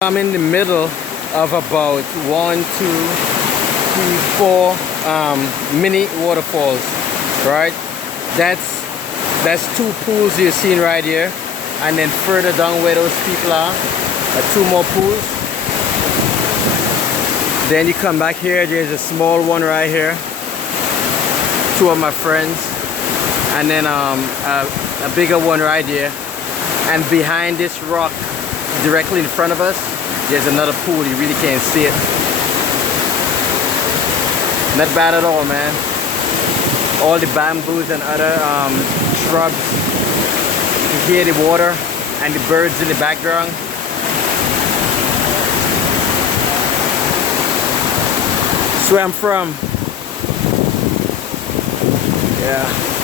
I'm in the middle of about 1, 2, 3, 4 mini waterfalls, right? That's two pools you're seeing right here, and then further down where those people are two more pools. Then you come back here, there's a small one right here, two of my friends, and then a bigger one right here. And behind this rock, directly in front of us, there's another pool. You really can't see it. Not bad at all, man. All the bamboos and other shrubs. You can hear the water and the birds in the background. That's where I'm from. Yeah.